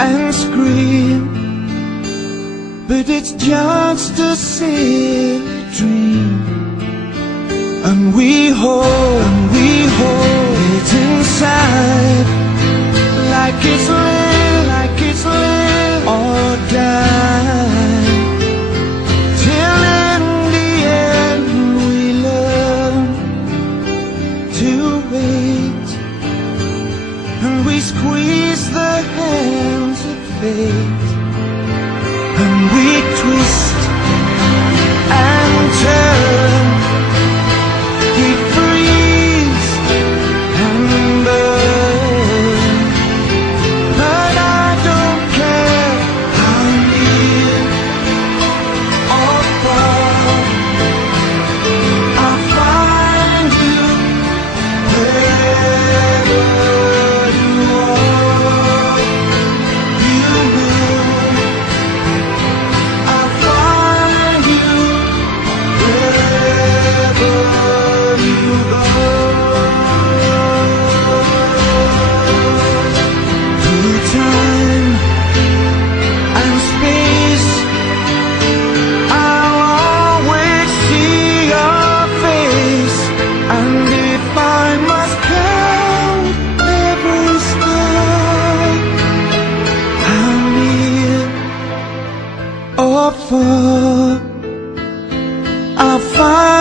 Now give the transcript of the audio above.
and scream, but it's just a silly dream. And we hold it inside, like it's live or die, till in the end we learn to wait, and we squeeze the hands of fate, and we twist and turn, we freeze and burn. But I don't care how near or far, I'll find you wherever you are. You move, I'll find you wherever you go. Through time and space, I'll always see your face. And if I must count every star, how near or far, I'll find